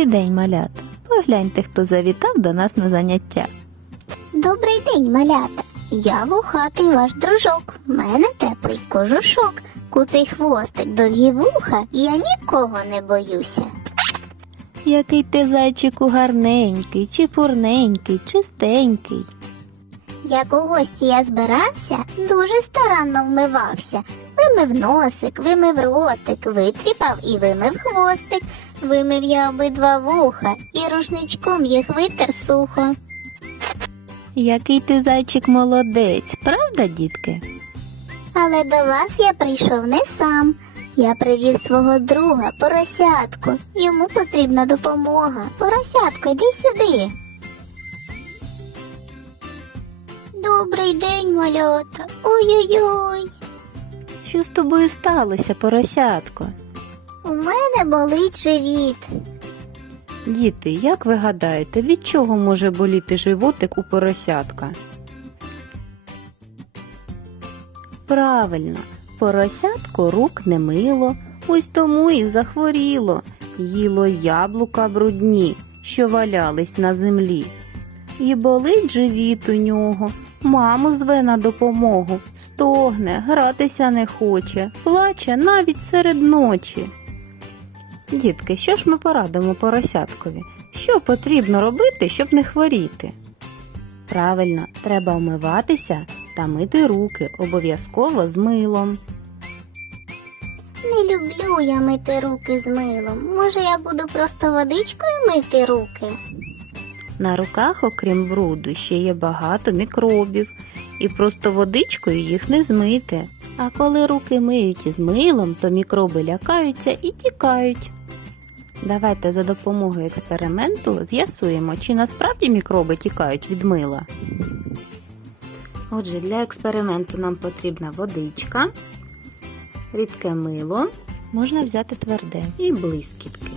Добрий день, малята. Погляньте, хто завітав до нас на заняття. Добрий день, малята. Я вухатий ваш дружок. В мене теплий кожушок. Куций хвостик, довгі вуха, я нікого не боюся. Який ти зайчику гарненький, чепурненький, чистенький. Як у гості я збирався, дуже старанно вмивався. Вимив носик, вимив ротик, витріпав і вимив хвостик. Вимив я обидва вуха і рушничком їх витер сухо. Який ти зайчик молодець, правда, дітки? Але до вас я прийшов не сам. Я привів свого друга, поросятку. Йому потрібна допомога. Поросятко, йди сюди. Добрий день, малята. Ой-ой-ой. Що з тобою сталося, поросятко? У мене болить живіт. Діти, як ви гадаєте, від чого може боліти животик у поросятка? Правильно, поросятко рук не мило, ось тому і захворіло, їло яблука брудні, що валялись на землі. І болить живіт у нього, маму зве на допомогу, стогне, гратися не хоче, плаче навіть серед ночі. Дітки, що ж ми порадимо поросяткові? Що потрібно робити, щоб не хворіти? Правильно, треба вмиватися та мити руки обов'язково з милом. Не люблю я мити руки з милом. Може, я буду просто водичкою мити руки? На руках, окрім бруду, ще є багато мікробів, і просто водичкою їх не змити. А коли руки миють із милом, то мікроби лякаються і тікають. Давайте за допомогою експерименту з'ясуємо, чи насправді мікроби тікають від мила. Отже, для експерименту нам потрібна водичка, рідке мило, можна взяти тверде і блискітки.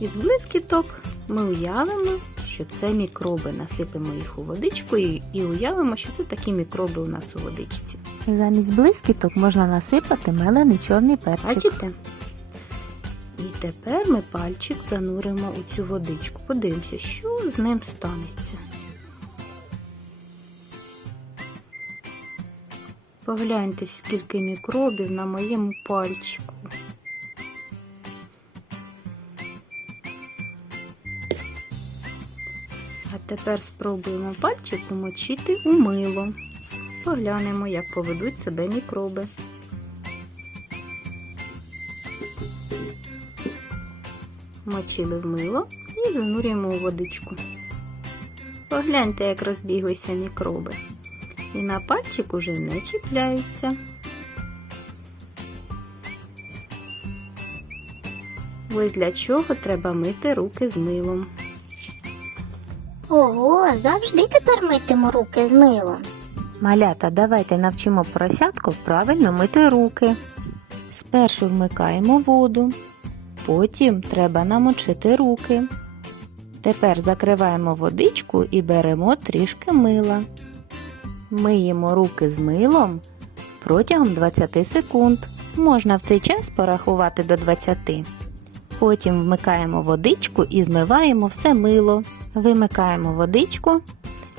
Із блискіток ми уявимо, що це мікроби. Насипемо їх у водичку і, і уявимо, що це такі мікроби у нас у водичці. Замість блискіток можна насипати мелений чорний перчик. Бачите? І тепер ми пальчик зануримо у цю водичку. Подивимося, що з ним станеться. Погляньте, скільки мікробів на моєму пальчику. А тепер спробуємо пальчик помочити у мило. Поглянемо, як поведуть себе мікроби. Мочили в мило і занурюємо у водичку. Погляньте, як розбіглися мікроби. І на пальчик уже не чіпляються. Ось для чого треба мити руки з милом. Ого, завжди тепер митиму руки з милом. Малята, давайте навчимо поросятку правильно мити руки. Спершу вмикаємо воду, потім треба намочити руки. Тепер закриваємо водичку і беремо трішки мила. Миємо руки з милом протягом 20 секунд. Можна в цей час порахувати до 20. Потім вмикаємо водичку і змиваємо все мило. Вимикаємо водичку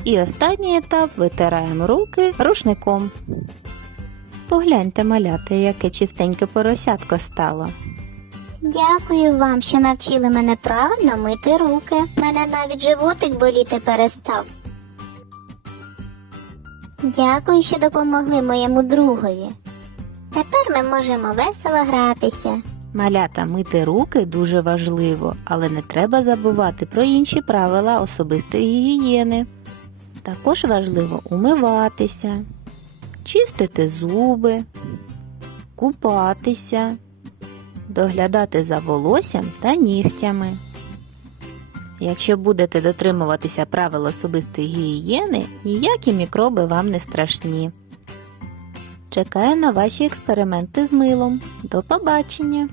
і останній етап витираємо руки рушником. Погляньте, малята, яке чистеньке поросятко стало. Дякую вам, що навчили мене правильно мити руки. Мене навіть животик боліти перестав. Дякую, що допомогли моєму другові. Тепер ми можемо весело гратися. Малята мити руки дуже важливо, але не треба забувати про інші правила особистої гігієни. Також важливо умиватися, чистити зуби, купатися, доглядати за волоссям та нігтями. Якщо будете дотримуватися правил особистої гігієни, ніякі мікроби вам не страшні. Чекаю на ваші експерименти з милом. До побачення!